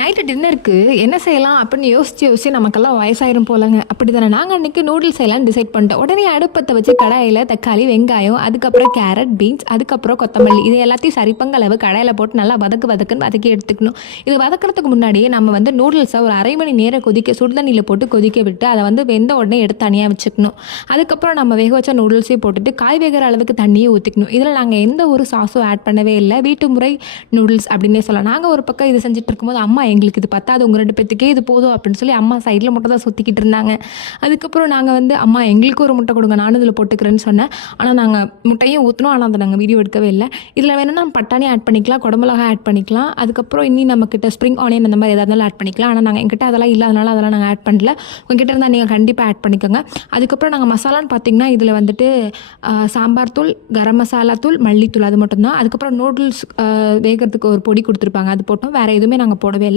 Night டின்னருக்கு என்ன செய்யலாம் அப்படின்னு யோசிச்சு நமக்கெல்லாம் வயசாயிரும் போலங்க. அப்படிதானே நாங்கள் அன்றைக்கி நூடுல்ஸ் செய்யலாம்னு டிசைட் பண்ணிட்டோம். உடனே அடுப்பத்தை வச்சு கடாயில் தக்காளி, வெங்காயம், அதுக்கப்புறம் கேரட், பீன்ஸ், அதுக்கப்புறம் கொத்தமல்லி இது எல்லாத்தையும் சரிப்பங்களவு கடாயில் போட்டு நல்லா வதக்குன்னு வதக்கி எடுத்துக்கணும். இது வதக்கிறதுக்கு முன்னாடியே நம்ம வந்து நூடுல்ஸை ஒரு அரை மணி நேரம் சுடுதண்ணியில் போட்டு கொதிக்க விட்டு அதை வந்து வெந்த உடனே எடுத்து தனியாக வச்சுக்கணும். அதுக்கப்புறம் நம்ம வேக வச்ச நூடுல்ஸையும் போட்டுட்டு காய் வேகிற அளவுக்கு தண்ணியை ஊற்றிக்கணும். இதில் நாங்கள் எந்த ஒரு சாஸும் ஆட் பண்ணவே இல்லை. வீட்டு முறை நூடுல்ஸ் அப்படின்னே சொல்லலாம். நாங்கள் ஒரு பக்கம் இது செஞ்சுட்டு இருக்கும்போது அம்மா எங்களுக்கு இது பத்தாது, உங்கள் 2 பேத்துக்கே இது போதும் அப்படின்னு சொல்லி அம்மா சைடில் முட்டை தான் சுற்றிக்கிட்டு இருந்தாங்க. அதுக்கப்புறம் நாங்கள் வந்து அம்மா எங்களுக்கு ஒரு முட்டை கொடுங்க, நானும் இதில் போட்டுக்கிறேன்னு சொன்னேன். ஆனால் நாங்கள் முட்டையும் ஊற்றணும், ஆனால் அதை நாங்கள் வீடியோ எடுக்கவே இல்லை. இதில் வேணும்னா பட்டாணி ஆட் பண்ணிக்கலாம், குடமிளகா ஆட் பண்ணிக்கலாம், அதுக்கப்புறம் இன்னி நம்மக்கிட்ட ஸ்ப்ரிங் ஆனியன் அந்த மாதிரி எதாக இருந்தாலும் ஆட் பண்ணிக்கலாம். ஆனால் நாங்கள் எங்கிட்ட அதெல்லாம் இல்லாதனால அதெல்லாம் நாங்கள் ஆட் பண்ணல. உங்ககிட்ட இருந்தால் நீங்கள் கண்டிப்பாக ஆட் பண்ணிக்கோங்க. அதுக்கப்புறம் நாங்கள் மசாலான்னு பார்த்தீங்கன்னா இதில் வந்துட்டு சாம்பார் தூள், கரம் மசாலா தூள், மல்லித்தூள் அது மட்டும்தான். அதுக்கப்புறம் நூடுல்ஸ் வேகிறதுக்கு ஒரு பொடி கொடுத்துருப்பாங்க, அது போட்டோம். வேறு எதுவுமே நாங்கள் போடவே இல்லை.